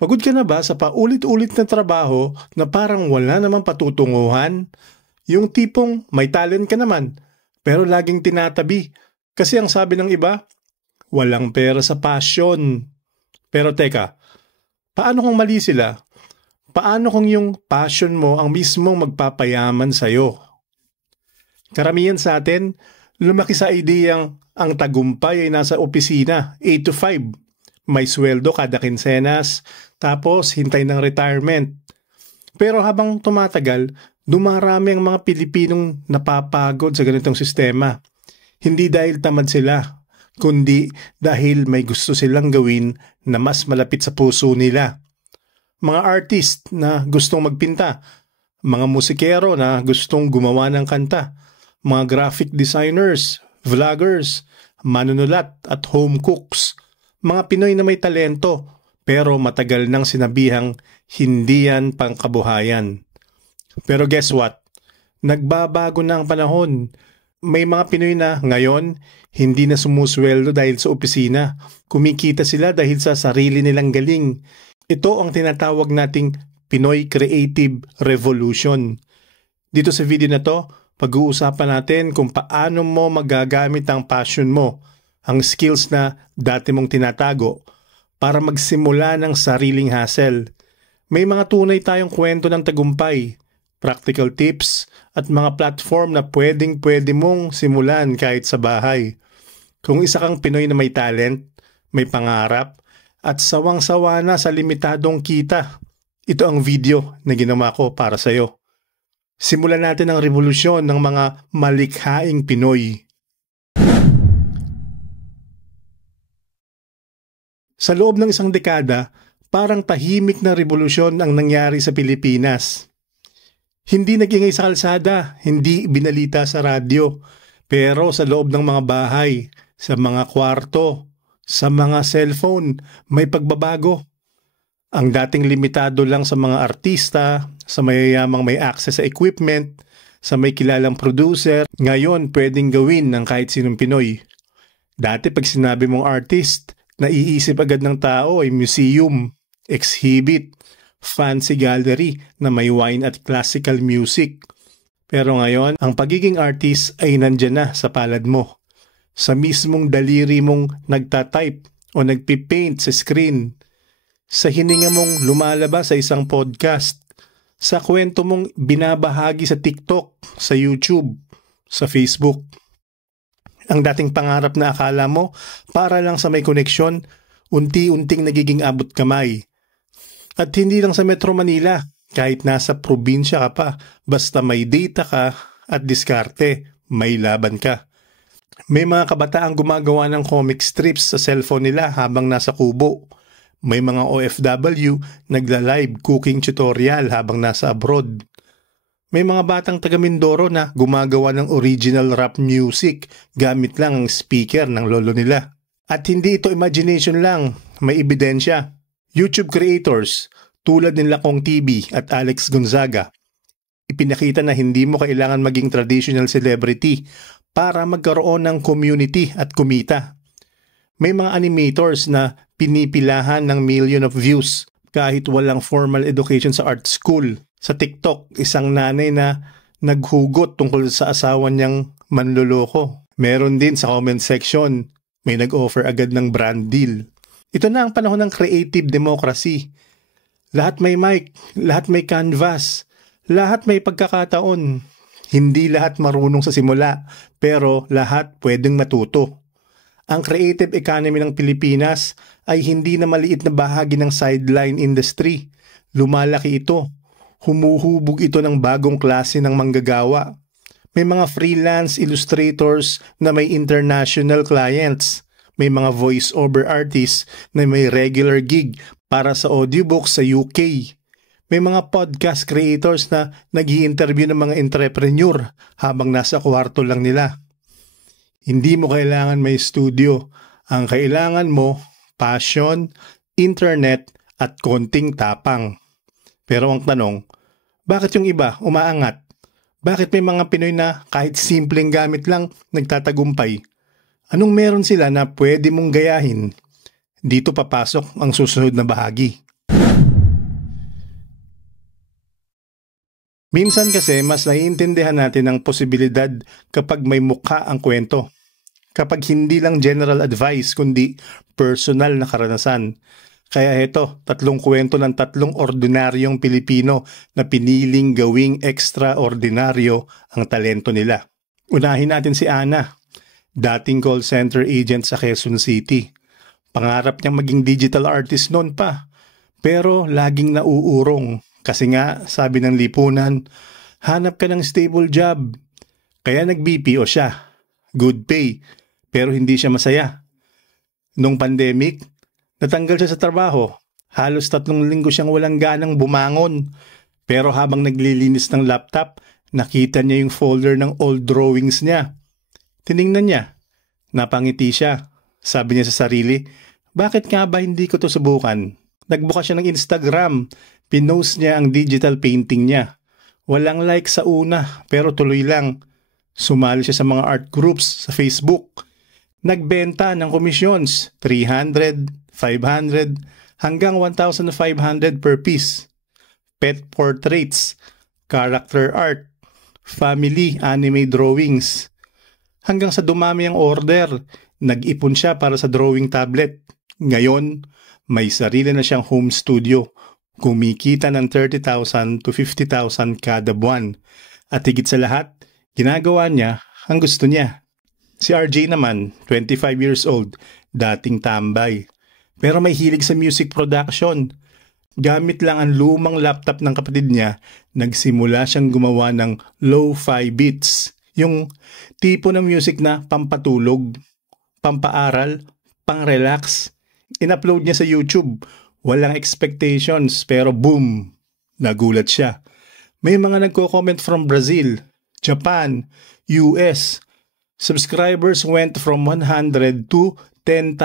Pagod ka na ba sa paulit-ulit na trabaho na parang wala namang patutunguhan? Yung tipong may talent ka naman, pero laging tinatabi. Kasi ang sabi ng iba, walang pera sa passion. Pero teka, paano kung mali sila? Paano kung yung passion mo ang mismong magpapayaman sa'yo? Karamihan sa atin, lumaki sa ideyang ang tagumpay ay nasa opisina, 8 to 5. May sweldo kada kinsenas, tapos hintay ng retirement. Pero habang tumatagal, dumarami ang mga Pilipinong napapagod sa ganitong sistema. Hindi dahil tamad sila, kundi dahil may gusto silang gawin na mas malapit sa puso nila. Mga artist na gustong magpinta, mga musikero na gustong gumawa ng kanta, mga graphic designers, vloggers, manunulat at home cooks, mga Pinoy na may talento pero matagal nang sinabihang hindi yan pangkabuhayan. Pero guess what? Nagbabago na ang panahon. May mga Pinoy na ngayon hindi na sumusweldo dahil sa opisina. Kumikita sila dahil sa sarili nilang galing. Ito ang tinatawag nating Pinoy Creative Revolution. Dito sa video na to, pag-uusapan natin kung paano mo magagamit ang passion mo, ang skills na dati mong tinatago, para magsimula ng sariling hustle. May mga tunay tayong kwento ng tagumpay, practical tips, at mga platform na pwedeng-pwede mong simulan kahit sa bahay. Kung isa kang Pinoy na may talent, may pangarap, at sawang-sawa na sa limitadong kita, ito ang video na ginawa ko para sa'yo. Simulan natin ang revolusyon ng mga malikhaing Pinoy. Sa loob ng isang dekada, parang tahimik na revolusyon ang nangyari sa Pilipinas. Hindi nag-ingay sa kalsada, hindi binalita sa radyo, pero sa loob ng mga bahay, sa mga kwarto, sa mga cellphone, may pagbabago. Ang dating limitado lang sa mga artista, sa mayayamang may access sa equipment, sa may kilalang producer, ngayon pwedeng gawin ng kahit sinong Pinoy. Dati pag sinabi mong artist, naiisip agad ng tao ay museum, exhibit, fancy gallery na may wine at classical music. Pero ngayon, ang pagiging artist ay nandyan na sa palad mo. Sa mismong daliri mong nagtatype o nagpipaint sa screen. Sa hininga mong lumalabas sa isang podcast. Sa kwento mong binabahagi sa TikTok, sa YouTube, sa Facebook. Ang dating pangarap na akala mo para lang sa may koneksyon, unti-unting nagiging abot kamay. At hindi lang sa Metro Manila, kahit nasa probinsya ka pa, basta may data ka at diskarte, may laban ka. May mga kabataang gumagawa ng comic strips sa cellphone nila habang nasa kubo. May mga OFW nagla-live cooking tutorial habang nasa abroad. May mga batang taga Mindoro na gumagawa ng original rap music gamit lang ang speaker ng lolo nila. At hindi ito imagination lang, may ebidensya. YouTube creators tulad ni Lakong TV at Alex Gonzaga, ipinakita na hindi mo kailangan maging traditional celebrity para magkaroon ng community at kumita. May mga animators na pinipilahan ng million of views kahit walang formal education sa art school. Sa TikTok, isang nanay na naghugot tungkol sa asawa niyang manloloko. Meron din sa comment section, may nag-offer agad ng brand deal. Ito na ang panahon ng creative democracy. Lahat may mic, lahat may canvas, lahat may pagkakataon. Hindi lahat marunong sa simula, pero lahat pwedeng matuto. Ang creative economy ng Pilipinas ay hindi na maliit na bahagi ng sideline industry. Lumalaki ito. Humuhubog ito ng bagong klase ng manggagawa. May mga freelance illustrators na may international clients. May mga voice-over artists na may regular gig para sa audiobooks sa UK. May mga podcast creators na nag-i-interview ng mga entrepreneur habang nasa kwarto lang nila. Hindi mo kailangan may studio. Ang kailangan mo, passion, internet, at konting tapang. Pero ang tanong, bakit yung iba umaangat? Bakit may mga Pinoy na kahit simpleng gamit lang nagtatagumpay? Anong meron sila na pwede mong gayahin? Dito papasok ang susunod na bahagi. Minsan kasi mas naiintindihan natin ang posibilidad kapag may mukha ang kwento. Kapag hindi lang general advice kundi personal na karanasan. Kaya ito, 3 kwento ng 3 ordinaryong Pilipino na piniling gawing extraordinaryo ang talento nila. Unahin natin si Ana, dating call center agent sa Quezon City. Pangarap niyang maging digital artist noon pa, pero laging nauurong. Kasi nga, sabi ng lipunan, hanap ka ng stable job. Kaya nag-BPO siya. Good pay, pero hindi siya masaya. Nung pandemic, natanggal siya sa trabaho. Halos 3 linggo siyang walang ganang bumangon. Pero habang naglilinis ng laptop, nakita niya yung folder ng old drawings niya. Tiningnan niya. Napangiti siya. Sabi niya sa sarili, bakit nga ba hindi ko to subukan? Nagbukas siya ng Instagram. Pinost niya ang digital painting niya. Walang like sa una, pero tuloy lang. Sumali siya sa mga art groups sa Facebook. Nagbenta ng commissions, 300, 500, hanggang 1,500 per piece. Pet portraits, character art, family anime drawings. Hanggang sa dumami ang order, nag-ipon siya para sa drawing tablet. Ngayon, may sarili na siyang home studio. Kumikita ng 30,000 to 50,000 kada buwan. At higit sa lahat, ginagawa niya ang gusto niya. Si RJ naman, 25 years old, dating tambay. Pero may hilig sa music production. Gamit lang ang lumang laptop ng kapatid niya, nagsimula siyang gumawa ng lo-fi beats. Yung tipo ng music na pampatulog, pampaaral, pang-relax. In-upload niya sa YouTube. Walang expectations pero boom, nagulat siya. May mga nagko-comment from Brazil, Japan, US. Subscribers went from 100 to 10,000.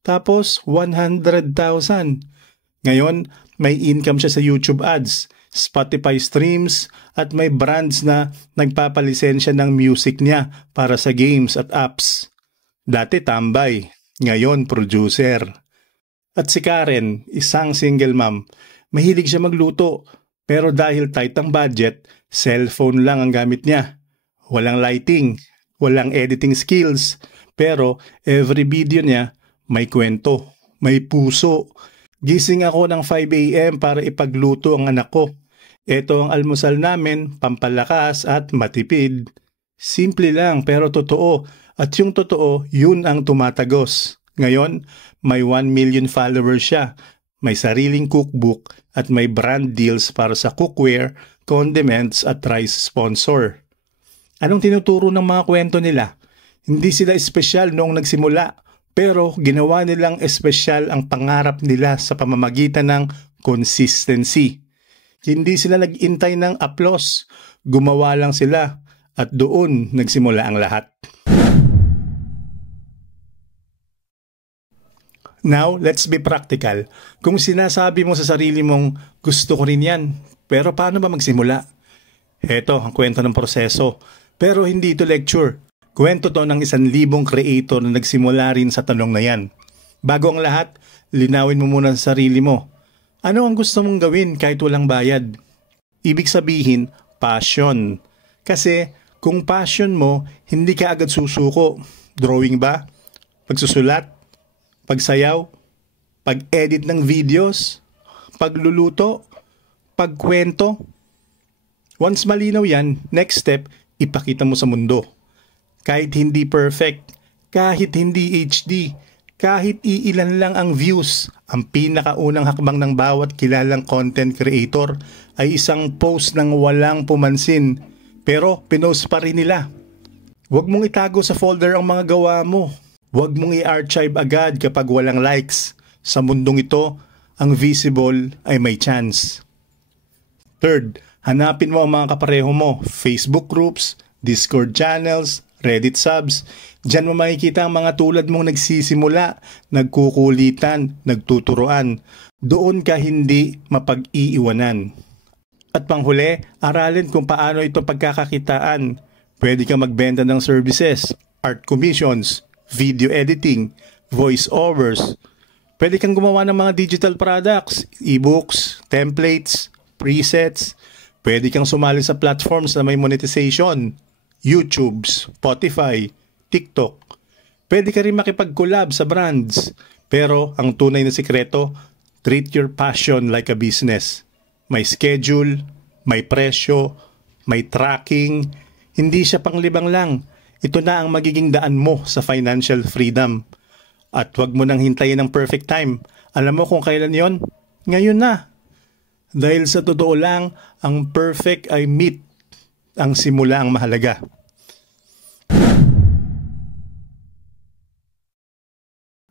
Tapos 100,000. Ngayon, may income siya sa YouTube ads, Spotify streams at may brands na nagpapalisensya ng music niya para sa games at apps. Dati tambay, ngayon producer. At si Karen, isang single mom, mahilig siya magluto pero dahil tight ang budget, cellphone lang ang gamit niya. Walang lighting, walang editing skills, pero every video niya may kwento, may puso. Gising ako ng 5 a.m. para ipagluto ang anak ko. Ito ang almusal namin, pampalakas at matipid. Simple lang pero totoo at yung totoo, yun ang tumatagos. Ngayon, may 1 million followers siya, may sariling cookbook at may brand deals para sa cookware, condiments at rice sponsor. Anong tinuturo ng mga kwento nila? Hindi sila espesyal noong nagsimula, pero ginawa nilang espesyal ang pangarap nila sa pamamagitan ng consistency. Hindi sila nag-intay ng applause, gumawa lang sila at doon nagsimula ang lahat. Now, let's be practical. Kung sinasabi mo sa sarili mong gusto ko rin yan, pero paano ba magsimula? Heto ang kwento ng proseso. Pero hindi ito lecture. Kwento to ng 1,000 creator na nagsimula rin sa tanong na yan. Bago ang lahat, linawin mo muna sa sarili mo. Ano ang gusto mong gawin kahit walang bayad? Ibig sabihin, passion. Kasi kung passion mo, hindi ka agad susuko. Drawing ba? Pagsusulat? Pagsayaw, pag-edit ng videos, pagluluto, pagkwento. Once malinaw yan, next step, ipakita mo sa mundo. Kahit hindi perfect, kahit hindi HD, kahit iilan lang ang views, ang pinakaunang hakbang ng bawat kilalang content creator ay isang post ng walang pumansin, pero pinost pa rin nila. Huwag mong itago sa folder ang mga gawa mo. Huwag mong i-archive agad kapag walang likes. Sa mundong ito, ang visible ay may chance. Third, hanapin mo ang mga kapareho mo. Facebook groups, Discord channels, Reddit subs. Diyan mo makikita ang mga tulad mong nagsisimula, nagkukulitan, nagtuturoan. Doon ka hindi mapag-iiwanan. At panghuli, aralin kung paano ito pagkakakitaan. Pwede kang magbenta ng services, art commissions, video editing, voice overs. Pwede kang gumawa ng mga digital products, ebooks, templates, presets. Pwede kang sumali sa platforms na may monetization, YouTube, Spotify, TikTok. Pwede ka rin makipag-collab sa brands. Pero ang tunay na sikreto, treat your passion like a business. May schedule, may presyo, may tracking. Hindi siya panglibang lang. Ito na ang magiging daan mo sa financial freedom. At wag mo nang hintayin ang perfect time. Alam mo kung kailan yon? Ngayon na. Dahil sa totoo lang, ang perfect ay meet. Ang simula ang mahalaga.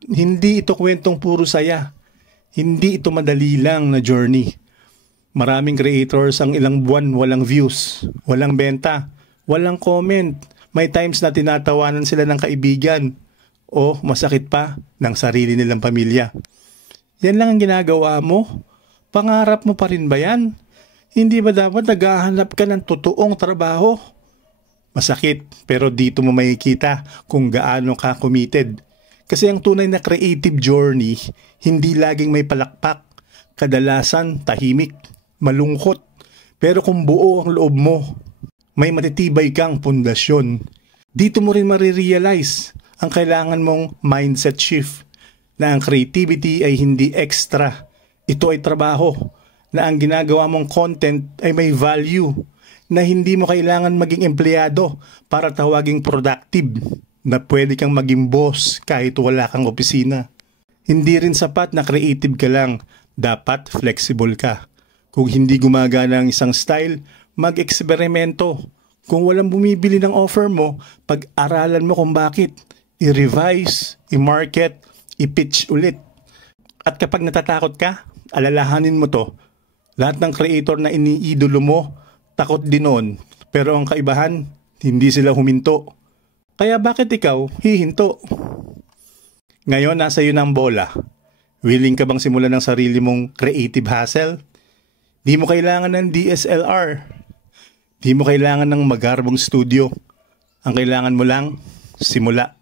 Hindi ito kwentong puro saya. Hindi ito madali lang na journey. Maraming creators ang ilang buwan walang views, walang benta, walang comment. May times na tinatawanan sila ng kaibigan o masakit pa ng sarili nilang pamilya. Yan lang ang ginagawa mo? Pangarap mo pa rin ba yan? Hindi ba dapat naghahanap ka ng totoong trabaho? Masakit, pero dito mo makikita kung gaano ka committed. Kasi ang tunay na creative journey, hindi laging may palakpak. Kadalasan, tahimik, malungkot. Pero kung buo ang loob mo, may matitibay kang pundasyon. Dito mo rin marirealize ang kailangan mong mindset shift na ang creativity ay hindi extra. Ito ay trabaho, na ang ginagawa mong content ay may value, na hindi mo kailangan maging empleyado para tawaging productive, na pwede kang maging boss kahit wala kang opisina. Hindi rin sapat na creative ka lang, dapat flexible ka. Kung hindi gumagana ang isang style, mag-eksperimento. Kung walang bumibili ng offer mo, pag-aralan mo kung bakit. I-revise, i-market, i-pitch ulit. At kapag natatakot ka, alalahanin mo to. Lahat ng creator na iniidolo mo, takot din noon. Pero ang kaibahan, hindi sila huminto. Kaya bakit ikaw hihinto? Ngayon, nasa iyo na ang bola. Willing ka bang simulan ng sarili mong creative hustle? Di mo kailangan ng DSLR. Di mo kailangan ng magarbong studio. Ang kailangan mo lang, simula.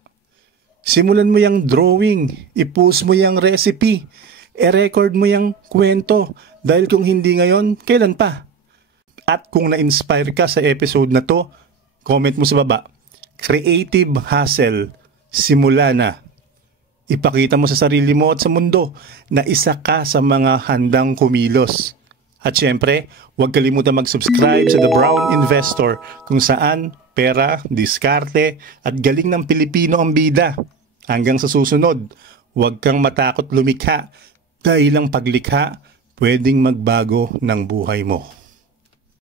Simulan mo yung drawing, i-post mo yung recipe, i-record mo yung kwento, dahil kung hindi ngayon, kailan pa? At kung na-inspire ka sa episode na to, comment mo sa baba. Creative hustle, simula na. Ipakita mo sa sarili mo at sa mundo na isa ka sa mga handang kumilos. At syempre, huwag kalimutan mag-subscribe sa The Brown Investor kung saan pera, diskarte at galing ng Pilipino ang bida. Hanggang sa susunod, huwag kang matakot lumikha dahil ang paglikha pwedeng magbago ng buhay mo.